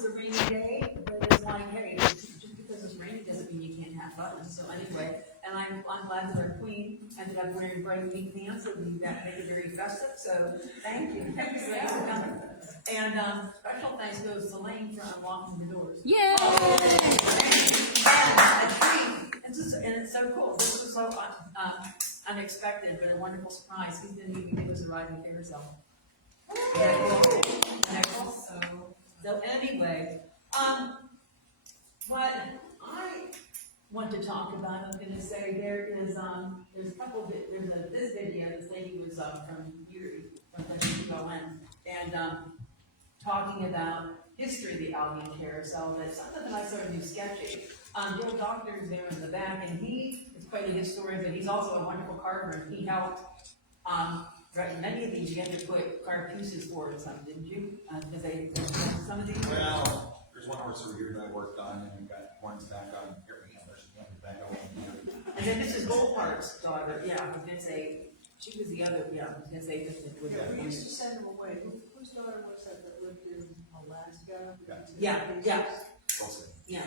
it's a rainy day, but it's like, hey, just because it's rainy doesn't mean you can't have fun. So anyway, and I'm glad that our queen ended up wearing bright pink pants, so we got to make it very festive. So thank you. Thanks for coming. And special thanks goes to Lane for unlocking the doors. Yay! And it's so cool. This was so unexpected, but a wonderful surprise. He didn't even give us a ride in the carousel. So anyway, what I want to talk about, I'm going to say there's a couple of this video. This lady was from Erie, from Township, and talking about history of the Albion Carousel. But something that I sort of knew sketchy. Joe Doctor is there in the back, and he is quite a historian, but he's also a wonderful carver, and he helped. Right, many of these you had to put carved pieces for and something, didn't you? Because some of these. Well, there's one horse over here that I worked on, and we've got horns back on. Here we go. There's one back on. And then this is Goldheart's daughter. Yeah, I was gonna say she was the other. Yeah, I was gonna say this was. Yeah, we used to send them away. Whose daughter was that lived in Alaska? Yeah. Also. Yeah,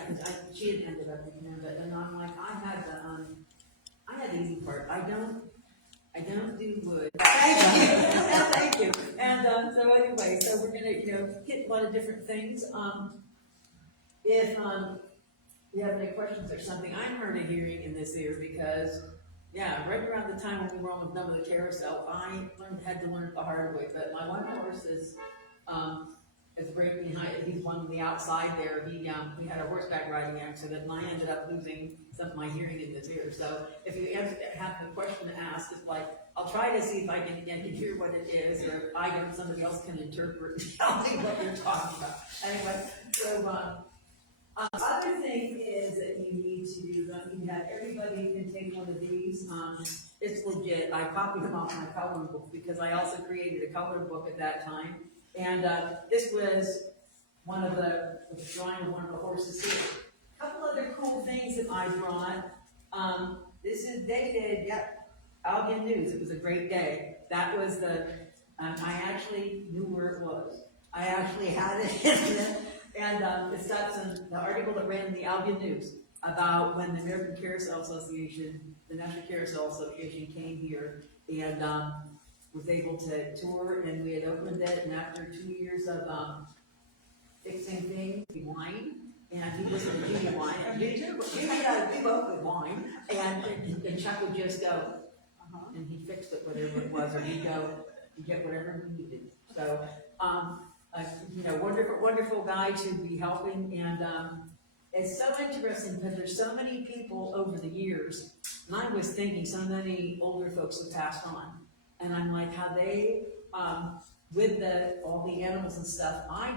she had ended up in there, but and I'm like, I had the easy part. I don't do wood. Thank you. Thank you. And so anyway, so we're gonna hit a lot of different things. If you have any questions or something, I'm hard of hearing in this ear because right around the time when we were almost done with the carousel, I had to learn it the hard way. But my one horse is right behind. He's one on the outside there. We had a horseback riding accident, and I ended up losing some of my hearing in this ear. So if you have a question to ask, it's like I'll try to see if I can hear what it is, or somebody else can interpret and tell me what you're talking about. Anyway, so other thing is that you need to do. You have everybody can take one of these. It's legit. I copied them off my coloring book because I also created a coloring book at that time. And this was one of the drawing of one of the horses here. A couple other cool things that I brought. This is dated, Albion News. It was a great day. That was I actually knew where it was. I actually had it in it. And it's got the article that ran in the Albion News about when the American Carousel Association, the National Carousel Association came here and was able to tour, and we had opened it, and after 2 years of fixing things, we whined, and he was a Jimmy wine. We both would whine, and Chuck would just go, and he fixed it, whatever it was, or he'd go, you get whatever we needed. So, wonderful guy to be helping, and it's so interesting because there's so many people over the years, and I was thinking so many older folks have passed on. And I'm like, how they, with all the animals and stuff, I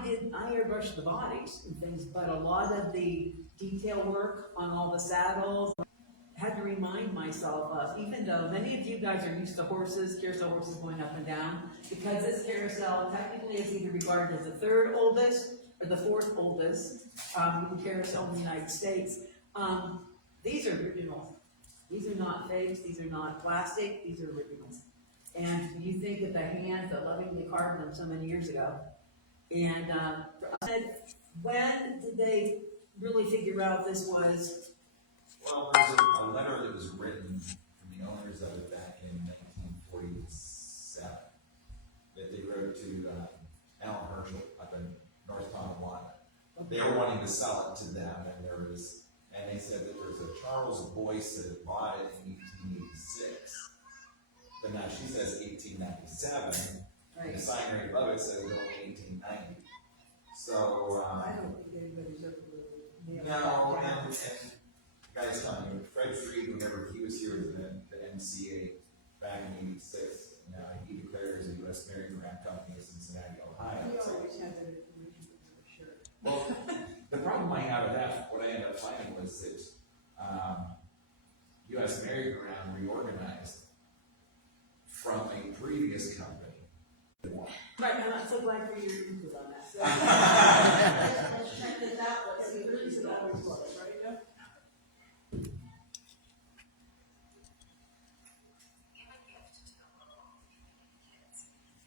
airbrushed the bodies and things, but a lot of the detail work on all the saddles, I had to remind myself of, even though many of you guys are used to carousel horses going up and down, because this carousel technically is either regarded as the third oldest or the fourth oldest carousel in the United States. These are original. These are not fakes, these are not plastic, these are originals. And you think of the hands that lovingly carved them so many years ago. And when did they really figure out this was? Well, there's a letter that was written from the owners of it back in 1947 that they wrote to Alan Herschel up in North Tonawanda. They were wanting to sell it to them, and they said that there was a Charles Boyce that had bought it in 1886. But now she says 1897, and the sign right above it says only 1890. So, I don't think anybody's ever really. No, and guys telling you, Fred Freed, whenever he was here with the MCA back in '86, he declared as a U.S. merry-go-round company of Cincinnati, Ohio. We always have that information for sure. Well, the problem I have with that, what I ended up finding was that U.S. merry-go-round reorganized from a previous company. Right, and I'm so glad for your input on that. So, Let's check this out. Let's see what it always was, right? They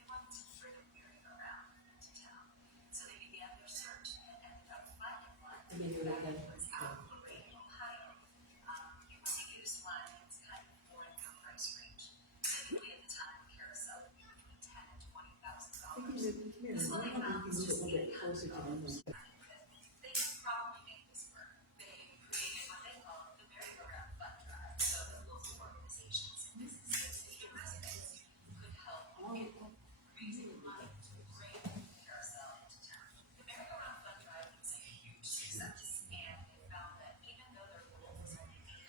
wanted to bring a merry-go-round to town, so they began their search and ended This one I found was just a little bit closer to them. They could probably make this work. They created what they call the merry-go-round fund drive. So the local organizations and businesses and residents could help in raising money to bring the carousel into town. The merry-go-round fund drive was a huge success, and they found that even though their goal was only $800,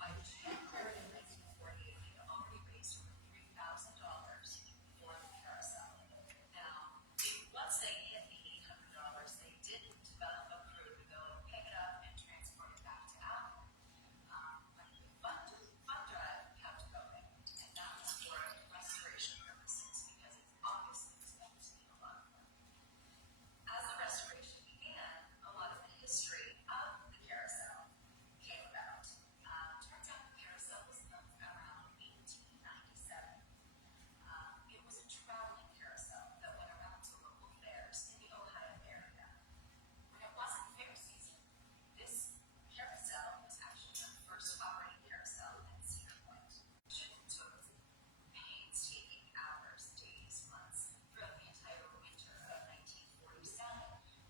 by January of 1948, they had already raised over $3,000 for the carousel. Now, once they hit the $800, they did develop a crew to go pick it up and transport it back to Albion. But the fund drive kept going, and that was for restoration purposes because it's obviously was going to need a lot of money. As the restoration began, a lot of the history of the carousel came about. Turns out the carousel was built around 1897. It was a traveling carousel that went around to local fairs in the Ohio area. When it wasn't fair season, this carousel was actually the first operating carousel at Cedar Point. It took painstaking hours, days, months, throughout the entire winter of 1947.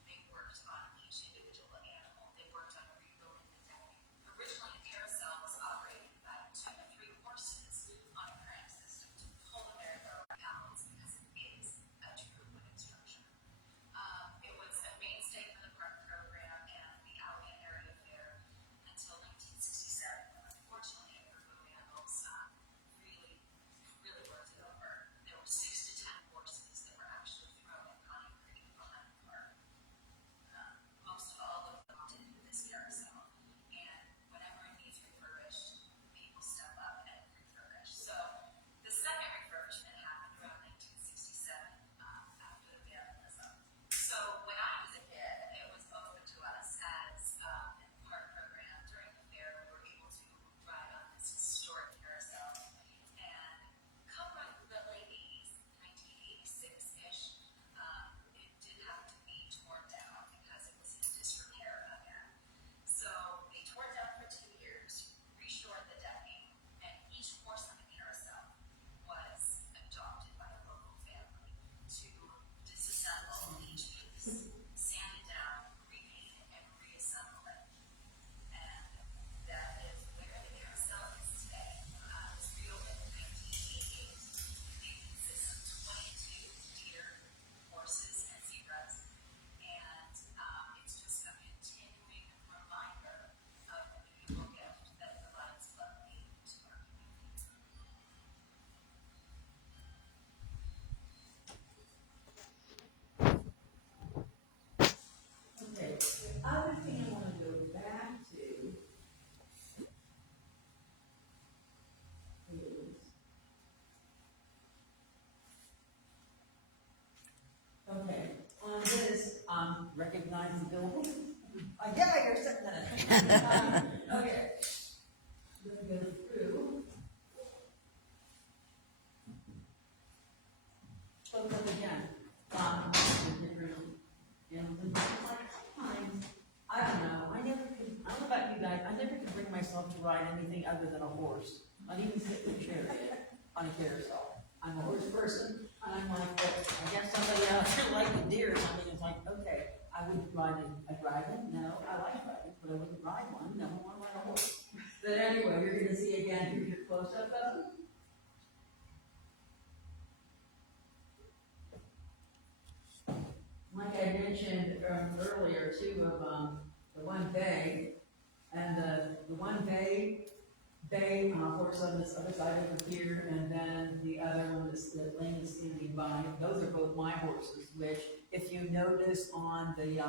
They worked on each individual animal. They worked on rebuilding the decking. Originally, the carousel was operated by 2 to 3 horses on a crank system to pull the merry-go-round balance because it is a true wooden structure. It was a mainstay for the park program and the Albion area fair until 1967. Unfortunately, a group of vandals really worked it over. There were 6 to 10 horses that were actually thrown in concrete behind the park. Most all of them did this carousel, and whenever it needs refurbished, people step up and refurbish. So the second refurbishment happened around 1967 after the vandalism. So when I was a kid, it was open to us as in the park program during the fair. We were able to ride on this historic carousel and come around the late 80s, 1986-ish. It did have to be torn down because it was in disrepair again. So they tore it down for 2 years, restored the decking, and each horse on the carousel was adopted by a local family to disassemble each piece, sand it down, repaint it, and reassemble it. And that is where the carousel is today. It was reopened in 1988. It consists of 22 deer, horses, and zebras. And it's just a continuing reminder of the beautiful gift that the Lions Club gave to our community. Okay, the other thing I want to go back to is, okay, on this, recognize the building. Yeah, you're sitting in it. Okay. I'm gonna go through. Focus again, the different, like times, I don't know, I don't know about you guys, I never could bring myself to ride anything other than a horse, not even sit in a chariot on a carousel. I'm a horse person, and I'm like, well, I guess somebody else like the deer or something, it's like, okay, I wouldn't ride a dragon, no, I like dragons, but I wouldn't ride one, no, I want to ride a horse. But anyway, you're gonna see again, here's your close-up of them. Like I mentioned earlier too, of the one bay, and the one bay horse on this other side over here, and then the other one that's the lane is standing by. Those are both my horses, which if you notice on the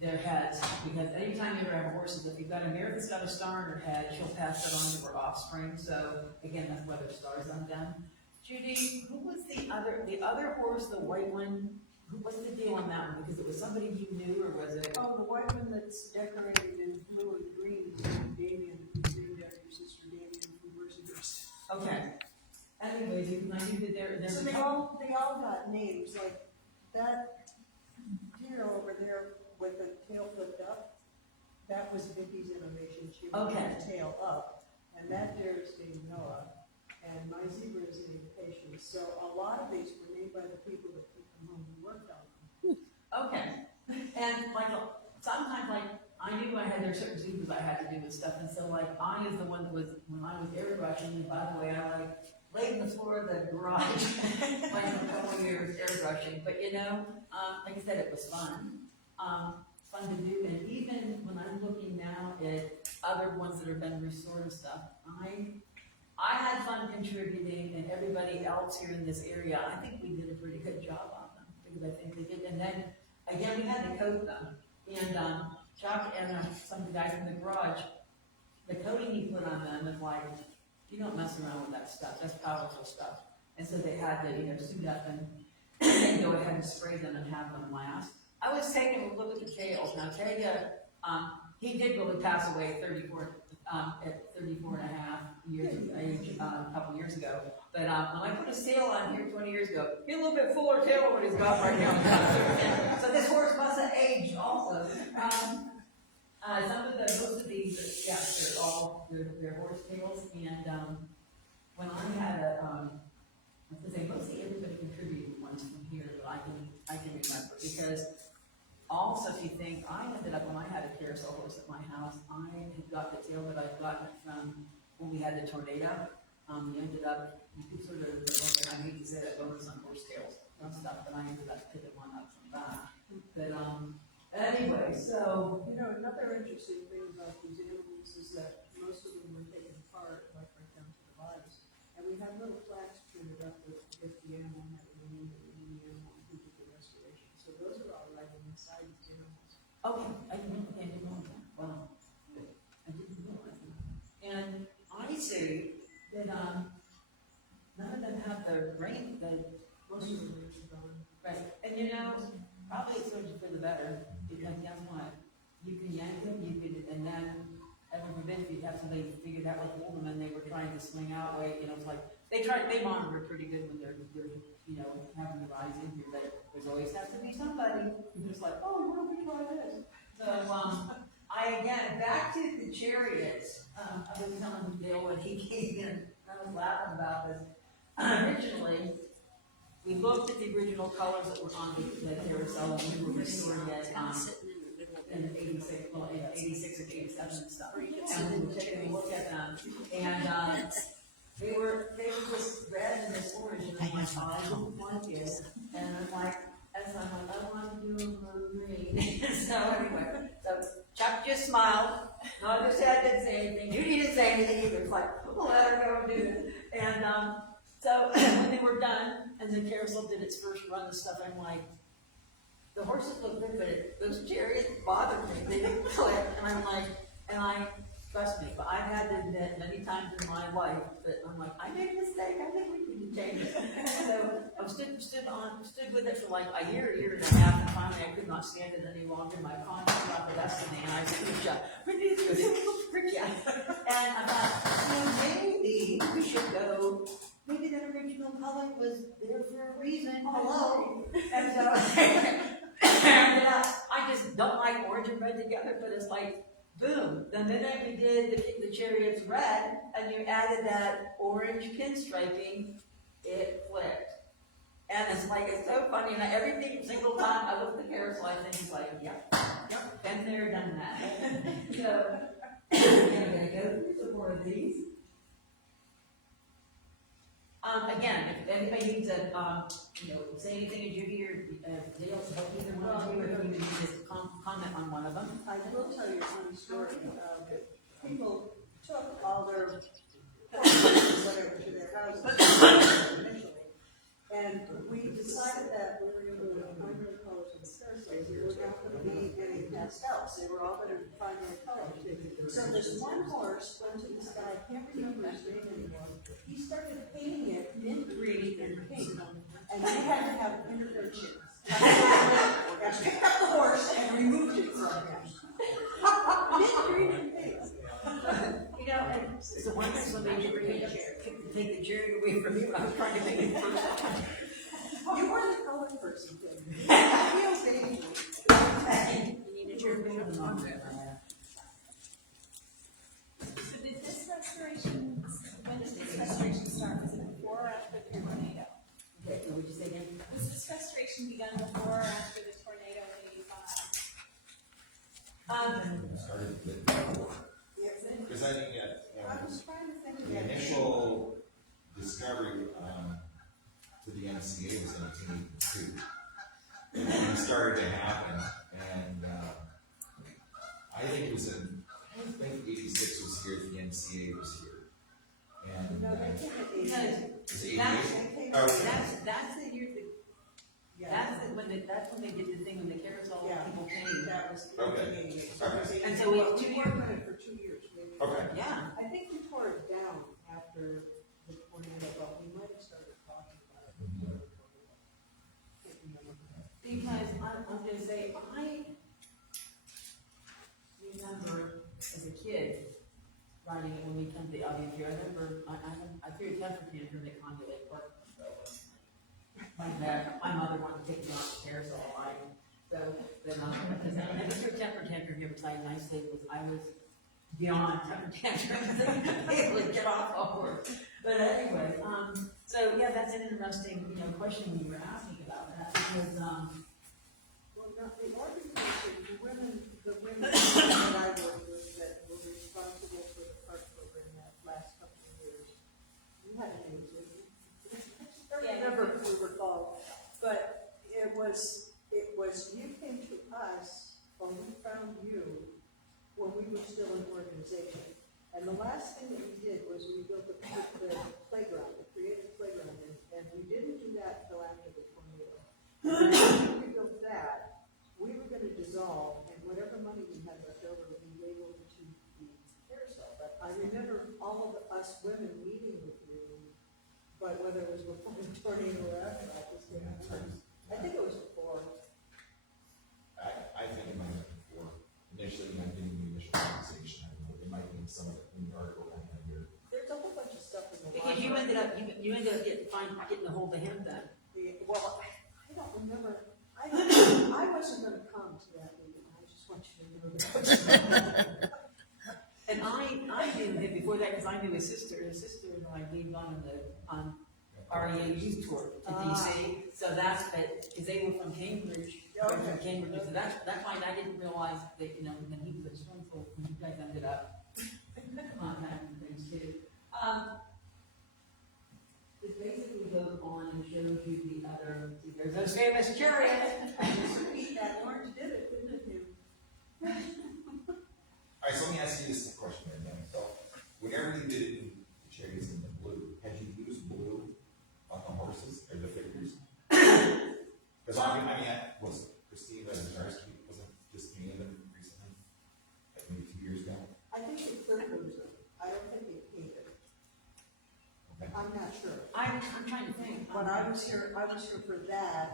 their heads, because anytime you ever have horses, if you've got a mare that's got a star on her head, she'll pass that on to her offspring. So again, that's why there's stars on them. Judy, who was the other horse, the white one? What's the deal on that one? Because it was somebody you knew, or was it? Oh, the white one that's decorated in blue and green is Damien, who's named after your sister Damien from Mercyhurst. Okay. Anyways, I knew that there's So a they couple. all got names, like that deer over there with the tail flipped up, that was Vicky's innovation. She would Okay. have the tail up, and that deer is named Noah, and my zebra is named Patience. So a lot of these were made by the people that took them home and worked on them. Okay, and like, sometimes like, I knew I had, there certain duties I had to do with stuff, and so like, I is the one that was, when I was airbrushing, and by the way, I like, laid in the floor of the garage, like for a couple of years airbrushing, but you know, like I said, it was fun. Fun to do, and even when I'm looking now at other ones that have been restored and stuff, I had fun contributing, and everybody else here in this area, I think we did a pretty good job on them, because I think they did, and then, again, we had to coat them, and, Chuck and some of the guys in the garage, the coating he put on them is like, you don't mess around with that stuff, that's powerful stuff, and so they had to, you know, suit up and go ahead and spray them and have them last. I was taking a look at the tails. Now, Tega, he did really pass away at 34 and a half years of age, a couple years ago. But when I put his tail on here 20 years ago, he had a little bit fuller tail than what he's got right now. So this horse must have aged also. Most of these, yeah, they're all, they're horse tails. And when I had I was gonna say, mostly everybody contributed ones from here that I can remember, because also, if you think, I ended up, when I had a carousel horse at my house, I had got the tail that I'd gotten from when we had the tornado. We ended up, you could sort of, I hate to say that, bonus on horse tails and stuff, but I ended up picking one up from that. But anyway, so. You know, another interesting thing about these animals is that most of them were taken apart, like right down to the bodies. And we had little plaques printed up with if the animal had a name and the animal who did the restoration. So those are all right inside these animals. Okay, I didn't know that. Wow. I didn't realize that. And I see that, none of them have the ring, Most of them are gone. right, and you know, probably it's sort of for the better, because guess what? You can yank them, and then, heaven forbid, if you have somebody figured out like hold them and they were trying to swing out, you know, it's like, they monitor pretty good when they're, you know, having the rise in here, but there's always has to be somebody who's just like, oh, why don't we try this? So, again, back to the chariots, I was telling Dale when he came in, I was laughing about this. Originally, we looked at the original colors that were on the carousel, and we were restoring it, in 86, well, in 86 and 87 and stuff. And we were taking a look at them, and, they were just red and this orange, and I'm like, oh, I don't want it. And I'm like, I want to do them green. So anyway, so Chuck just smiled, nodded his head, didn't say anything. Judy didn't say anything either. It's like, we'll let her go and do it. And so when they were done, and the carousel did its first run and stuff, I'm like, the horses look good, but those chariots bothered me. They didn't click, and I'm like, trust me, but I've had to admit many times in my life that I'm like, I made a mistake, I think we can change it. So I stood with it for like a year and a half, and finally I could not stand it any longer. My conscience got the destiny, and I said, we need to do this. And I thought, maybe we should go, maybe that original color was there for a reason, hello. And so, and I just don't like orange and red together, but it's like, boom, the minute we did the chariots red, and you added that orange pinstriping, it flipped. And it's like, it's so funny, and every single time I look at the carousel, I think it's like, yep, been there, done that. So, I'm gonna go through some more of these. Again, if anybody needs a, say anything to Judy or Dale, help either one of you, if you need to comment on one of them. I will tell you a funny story. People took all their horses, whatever, to their houses initially. And we decided that we were going to do the primary colors of the carousel. We were not going to be any pastels. They were all going to be primary colors. So this one horse went to this guy, I can't remember his name anymore. He started painting it mint green and pink. And they had to have intervention. I picked up the horse and removed it from him. Mint green and pink. You know, and it's a wonder somebody never take the jury away from you. I was trying to make it first. You were the color person, Tim. I feel painful. You need a jury bigger than one. So did this restoration, when did this restoration start? Was it before or after the tornado? Okay, so would you say again? restoration begun before or after the tornado in '85? Started with before. Because I think, I was trying to think of the that. initial discovery, to the MCA was in 1882. And it started to happen, and, I think it was I think 86 was here, the MCA was here. And, No, they came at Because 88. it's 88? that's, Oh, that's the year, Yeah. that's when they did the thing when the carousel Yeah. people came. That was Okay. 1988. And so we- Well, we worked on it for 2 years, maybe. Okay. Yeah, I think we tore it down after the tornado, but we might have started talking about it before the tornado. Can't remember. because I'm gonna say, I remember as a kid riding it when we come to the Albion Borough. I remember, I threw a temper tantrum at Conway Lake Park. My mother wanted to take me off the carousel line, so then because I threw a temper tantrum here, because I nicely was beyond temper tantrum, able to get off a horse. But anyway, so yeah, that's an interesting, question you were asking about that, because, Well, now, the organization, the women that I worked with that were responsible for the park program that last couple of years, you had a name, didn't you? I don't remember who we were called, but it was, you came to us, or we found you when we were still an organization. And the last thing that we did was we built the playground, the creative playground, and we didn't do that until after the tornado. And after we built that, we were gonna dissolve, and whatever money we had left over, we gave over to the carousel. But I remember all of us women meeting with you, but whether it was before the tornado or after, I just didn't remember. I think it was before. I think it might have been before, initially, when I did the initial conversation, I don't know, it might have been some of the, in the article I had here. There's a whole bunch of stuff in the because you ended up getting a hold of him then. Well, I don't remember, I wasn't gonna come to that meeting, I just want you to know that. And I knew him before that, because I knew his sister and I leaned on REA youth tour to DC, so that's, because they were from Cambridge, Okay. so that's why I didn't realize that, when he was a Springfield, when you guys ended up contacting things too. It basically goes on and shows you the other, there's those famous chariots. Sweet, that orange did it, didn't it? All right, so let me ask you this question then. So, whenever you did it in the chariots in the blue, had you used blue on the horses or the figures? Because was Christine Vazinarski, wasn't just me and them recently, like maybe 2 years ago? I think they cleared those up, I don't think they painted, Okay. I'm not sure. I'm trying to think. But I was here for that.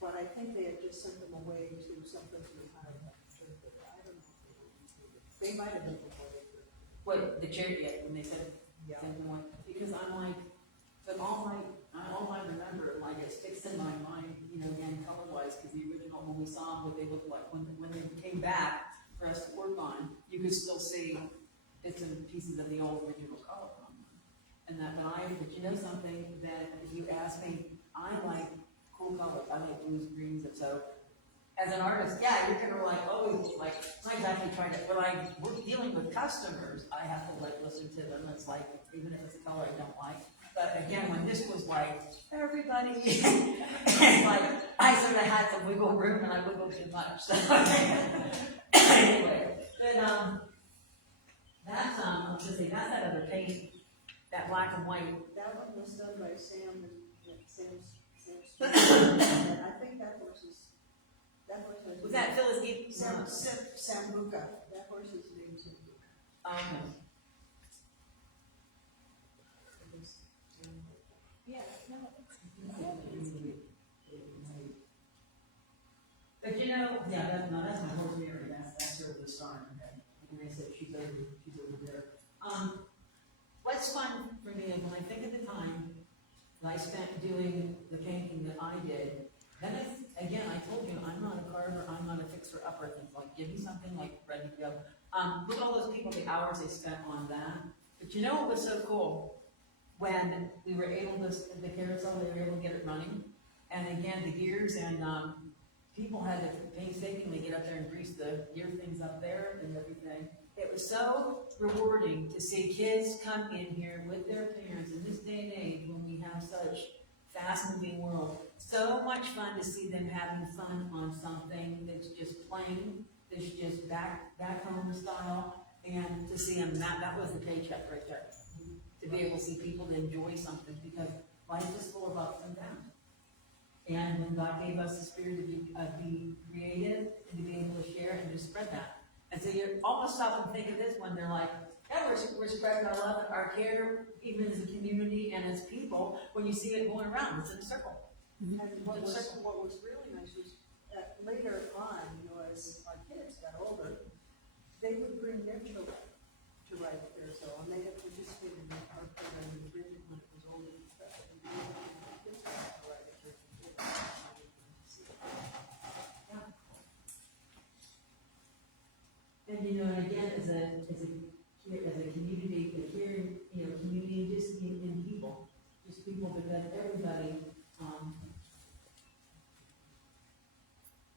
But I think they had just sent them away to something to the higher. I don't know. They might have been before they did. What, the chariot, when they said, Yeah. because I'm like, but all I remember, like, it sticks in my mind, again, color-wise, because the original, when we saw what they looked like, when they came back for us to work on, you could still see bits and pieces of the old original color on them. And but you know something, that if you ask me, I like cool colors, I like blues, greens, and so, as an artist, yeah, you're kind of like, always, like, I'm actually trying to, when we're dealing with customers, I have to, listen to them, it's like, even if it's a color I don't like. But again, when this was like, everybody, and I sort of had some wiggle room, and I wiggled too much, so. Anyway, but, that's, I was gonna say, that's that other paint, that black and white. That one was done by Sam Stewart. And I think that horse has. Was that Phyllis Gibb? Sambuca, that horse's name is Sambuca. Yeah, no. But yeah, that's my horse Mary, that's her the star, okay? Like I said, she's over there. What's fun for me is when I think of the time that I spent doing the painting that I did, then again, I told you, I'm not a carver, I'm not a fixer-upper, things like, give me something like ready to go. Look at all those people, the hours they spent on that. But what was so cool? When we were able to, the carousel, we were able to get it running, and again, the gears and, people had to painstakingly get up there and grease the gear things up there and everything. It was so rewarding to see kids come in here with their parents in this day and age when we have such fast-moving world. So much fun to see them having fun on something that's just plain, that's just back home style, and to see them, that was the paycheck right there. To be able to see people to enjoy something, because life is full of ups and downs. And when God gave us the spirit to be creative and to be able to share and to spread that. And so you almost stop and think of this when they're like, yeah, we're spreading our love and our care, even as a community and as people, when you see it going around, it's in a circle. And what was really nice was that later on, as our kids got older, they would bring their children to ride the carousel, and they had participated in the park program and Bridget when it was older and stuff. And the kids got to ride the carousel. And and again, as a community, a caring, community, just in people, because everybody,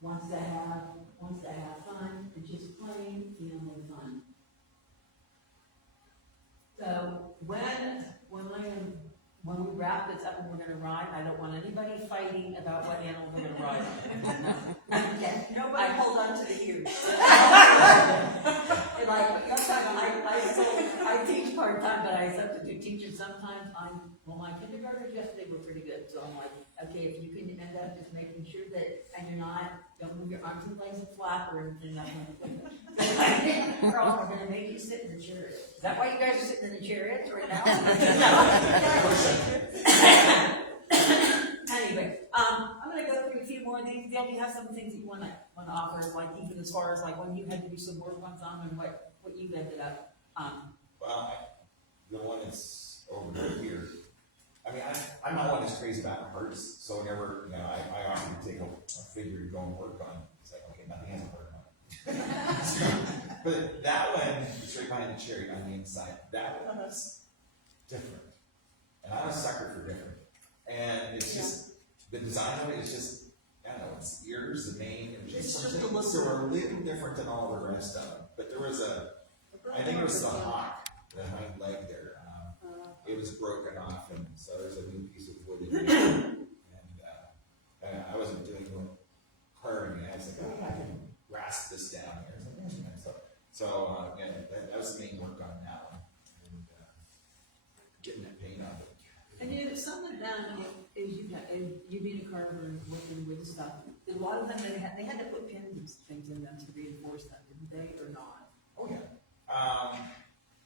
wants to have fun, and just plain family fun. So when we wrap this up and we're gonna ride, I don't want anybody fighting about what animal we're gonna ride. Okay. Nobody hold on to the huge. I teach part-time, but I substitute teach, and sometimes my kindergartners yesterday were pretty good, so I'm like, okay, if you can end up just making sure that, and don't move your arms and legs and flap or anything like that. We're gonna make you sit in the chariot. Is that why you guys are sitting in the chariots right now? Anyway, I'm gonna go through a few more of these. Dale, do you have some things that you wanna offer, like even as far as like when you had to do some work on some and what you've ended up, Well, the one that's over here, I mean, I'm not one that's crazy about hearts, so whenever, I often take a figure to go and work on, it's like, okay, nothing has a heart on it. But that one, it's right behind the cherry on the inside, that one is different. And I'm a sucker for different. And it's just, the design of it is just, I don't know, it's ears, the mane, and just something, so a little different than all the rest of them. But there was I think it was the hawk, the hind leg there. It was broken off, and so there's a new piece of wood in there. And I wasn't doing no carving. I was like, I can rasp this down here. So that was the main work on that one, and getting that paint on it. and some of them, as you being a carver and working with stuff, a lot of them they had to put pins and things in them to reinforce them, didn't they, or not? Oh yeah.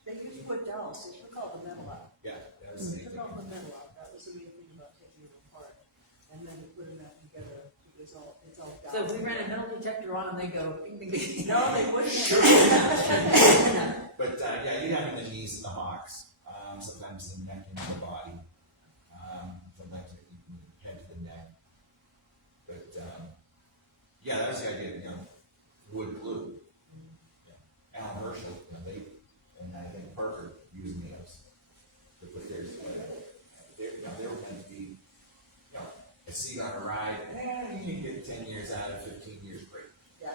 They used to put dowels, they took all the metal out. Yeah, that was the They main took all the thing. metal out, that was the main thing about taking it apart. And then putting that together, it's all dowels. So if we ran a metal detector on them, they go, No, they wouldn't. But yeah, you have in the knees and the hocks, sometimes the neck and the body, sometimes from the head to the neck. But yeah, that was the idea, wood glue. Alan Herschel, and I think Parker used nails to put theirs together. They were meant to be, a seat on a ride, you can get 10 years out of 15 years break. Yeah.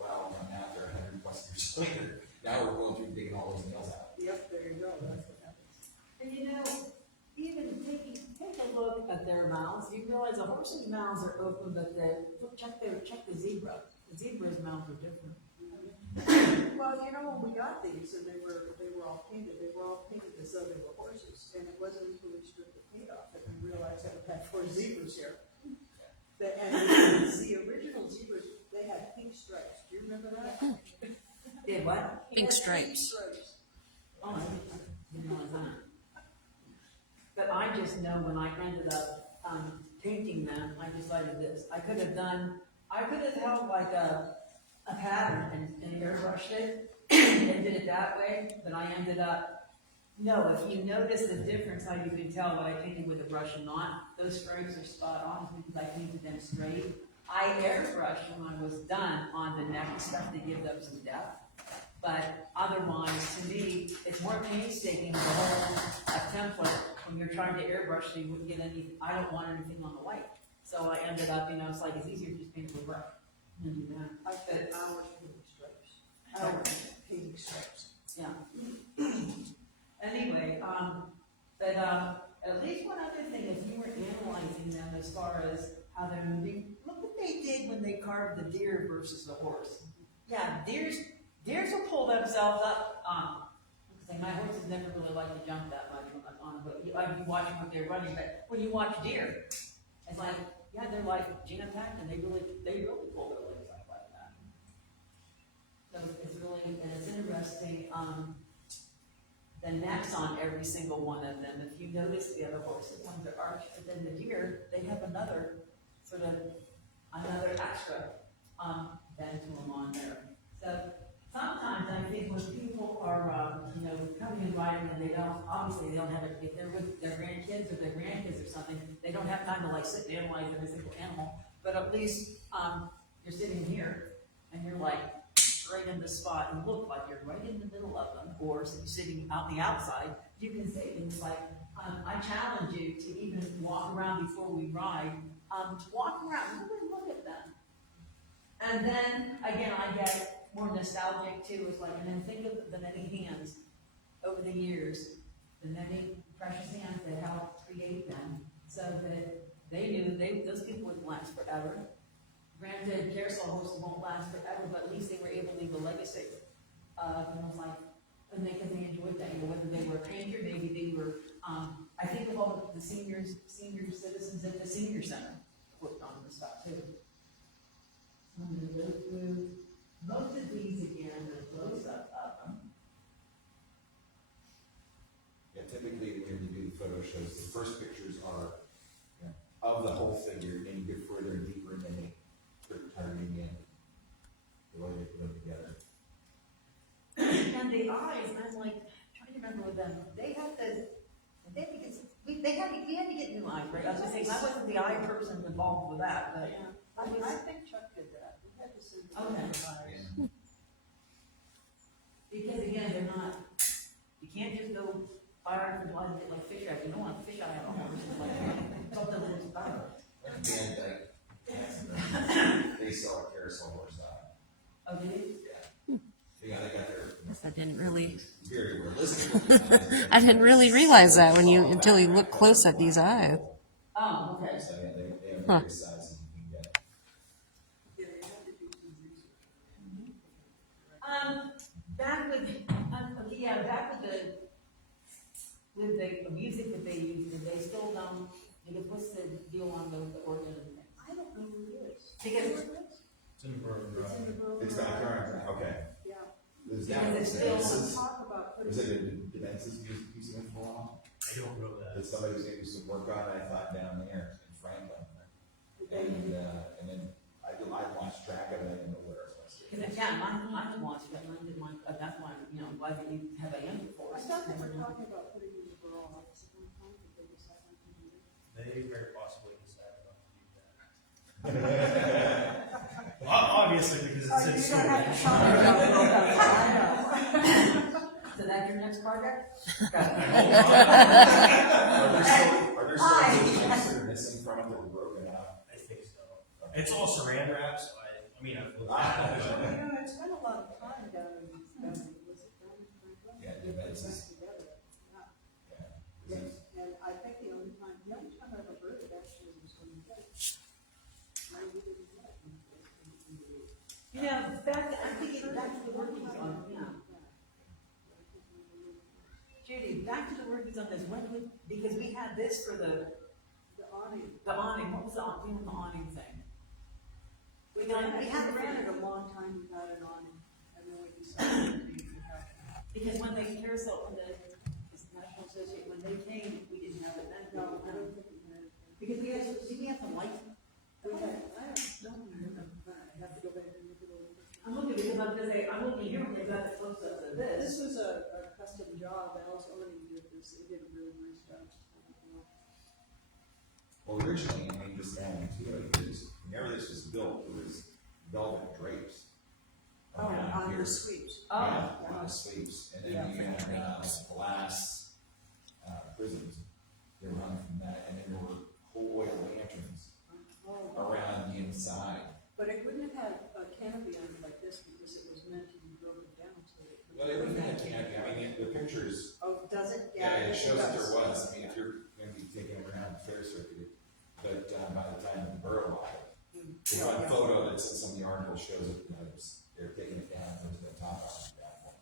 Well, after 100 plus years later, now we're going through digging all those nails out. Yep, there you go, that's what happens. And even take a look at their mouths. You realize the horses' mouths are open, but check the zebra. The zebra's mouths are different. Well, when we got these and they were all painted as though they were horses, and it wasn't until we stripped the paint off that we realized that we had 4 zebras here. And the original zebras, they had pink stripes. Do you remember that? They had what? Pink stripes. Oh, I didn't realize that. But I just know when I ended up painting them, I decided this. I could have held like a pattern and airbrushed it and did it that way, but I ended up, if you notice the difference, how you can tell what I painted with a brush and not, those stripes are spot on because I painted them straight. I airbrushed when I was done on the neck and stuff to give them some depth, but otherwise, to me, it's more painstaking to hold a template when you're trying to airbrush so you wouldn't get I don't want anything on the white. So I ended up, you know, it's like, it's easier to just paint it with brush than do that. I spent hours painting stripes. Hours painting stripes. Yeah. Anyway, but, at least one other thing, if you were analyzing them as far as how they're moving, look what they did when they carved the deer versus the horse. Yeah, deers will pull themselves up, say my horses never really like to jump that much on, but I'd be watching what they're running, but when you watch deer, it's like, yeah, they're like jam-packed and they really pull their legs up like that. So it's really, and it's interesting, the necks on every single one of them, if you notice the other horses, ones are arched, but then the deer, they have another extra, bend to them on there. So sometimes I think when people are, you know, coming and riding and they don't have it, if they're with their grandkids or their grandkids or something, they don't have time to like sit and analyze every single animal, but at least, you're sitting here and you're like, right in the spot and look like you're right in the middle of them, or sitting out the outside, you can say things like, I challenge you to even walk around before we ride, walk around, really look at them. And then, again, I get more nostalgic too, it's like, and then think of the many hands over the years, the many precious hands that helped create them, so that they knew those people would last forever. Granted, carousel horses won't last forever, but at least they were able to leave a legacy. And it was like, because they enjoyed that, you know, whether they were a painter, maybe they were, I think of all the senior citizens at the senior center worked on this stuff too. So I'm gonna go through most of these again, the close-up of them. Yeah, typically when you do the photo shows, the first pictures are, you know, of the whole figure, and then you get further and deeper, and then they start targeting in the way they put them together. And the eyes, I'm like, trying to remember with them, we had to get new eyes, right? I was just saying, I wasn't the eye person involved with that, but. Yeah, I think Chuck did that. We had to send them Okay. eyes. Yeah. Because again, they're not, you can't just go fire for blood and get like fish eye, you don't want a fish eye on a horse, it's like, something that's fire. And like, they sell a carousel horse eye. Oh, did you? Yeah. They got their I didn't really, very realistic. I didn't really realize that until you look close at these eyes. Oh, okay. So yeah, they have Huh. various sizes you can get. Yeah, you have to do some research. Back with the music that they use, and they still don't, because what's the deal on the organ and things? I don't know who it is. Because, It's in the Borough It's in the Drive. Borough It's Park. backyard, okay. Yeah. There's Because that, it's still- was Talk about putting. it a Demences museum for a while? I don't know that. That somebody was gonna do some work on, I thought, down there in Franklin. And then I lost track of it, I didn't know where it was. because, yeah, mine wants it, mine didn't want, that's why, you know, why did you have a end for I it? thought they were talking about putting in the borough office at one time, but they decided not to do it. They very possibly decided not to do that. Well, obviously, because it's in You don't have to storage. tell me about it. I know. So that's your next project? Are there still pieces that are missing from it that were broken out? I think so. It's all saran wrap, so I mean, I've looked at it. You know, it's been a lot of time down in, was it down in Franklin? Yeah, Get it's those just- back together. Yeah. Yeah. And I think the only time I ever heard it actually was when you did it. I really didn't know. You know, I'm thinking back to the work he's on, yeah. Judy, back to the work he's on this, because we had this for the The awning. awning, what was the awning thing? We We had had ran it a long time without an awning, and then we decided to have it. because when they carousel, when the National Association, when they came, we didn't have it then. No, I don't think we had it. Because we had, did we have the light? We had, I don't remember. I have to go back and look it over. I'm looking, because I'm gonna say, I'm looking here when they got the close-ups of this. This was a custom job, Alice Owning did this, they did a really nice job. Well, originally, I mean, just adding to it, because whenever this was built, it was velvet drapes. Oh, around on here. the sweeps. Yeah, Oh, on the sleeves, and Yeah. then you had, glass, prisms, they were hung from that, and then there were whole oil lanterns. Oh, pictures, Oh, does it? yeah, it shows that does. there was, I mean, if you're gonna be taking it around the fair circuit, but, by the time the borough live, the one photo that's in some of the articles shows it, they're taking it down, there's no top on that one.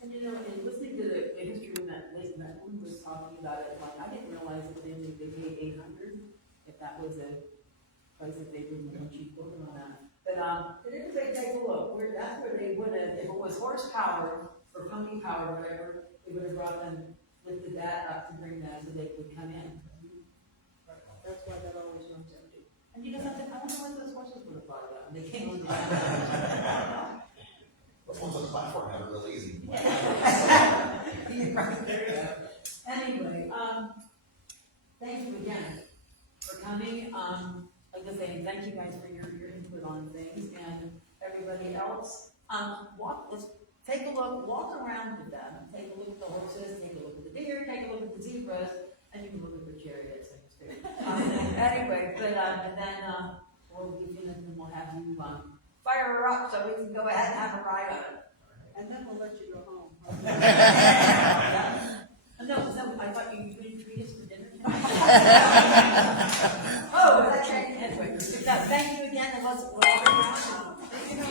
And you know, and listening to the history when that one was talking about it, like, I didn't realize that they paid 800, if that was a price that they didn't want you quoted on that. But everybody take a look, that's where they would have, if it was horsepower or pony power, whatever, they would have brought them, lifted that up to bring them so they could come in. That's why that always runs empty. And you know something, I wonder what those horses would have thought about when they came on. The ones on the platform have it real easy. Right there. Anyway, thank you again for coming. Like I say, thank you guys for your input on things, and everybody else. Let's take a look, walk around with them, take a look at the horses, take a look at the deer, take a look at the zebras, and you can look at the chariots. Anyway, but and then we'll give you, and then we'll have you fire her up so we can go ahead and have a ride on it. And then we'll let you go home. No, I thought you would treat us for dinner tonight. Oh, that's right. Anyway, thank you again, and let's,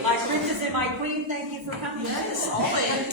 my princess and my queen, thank you for coming. Yes, always.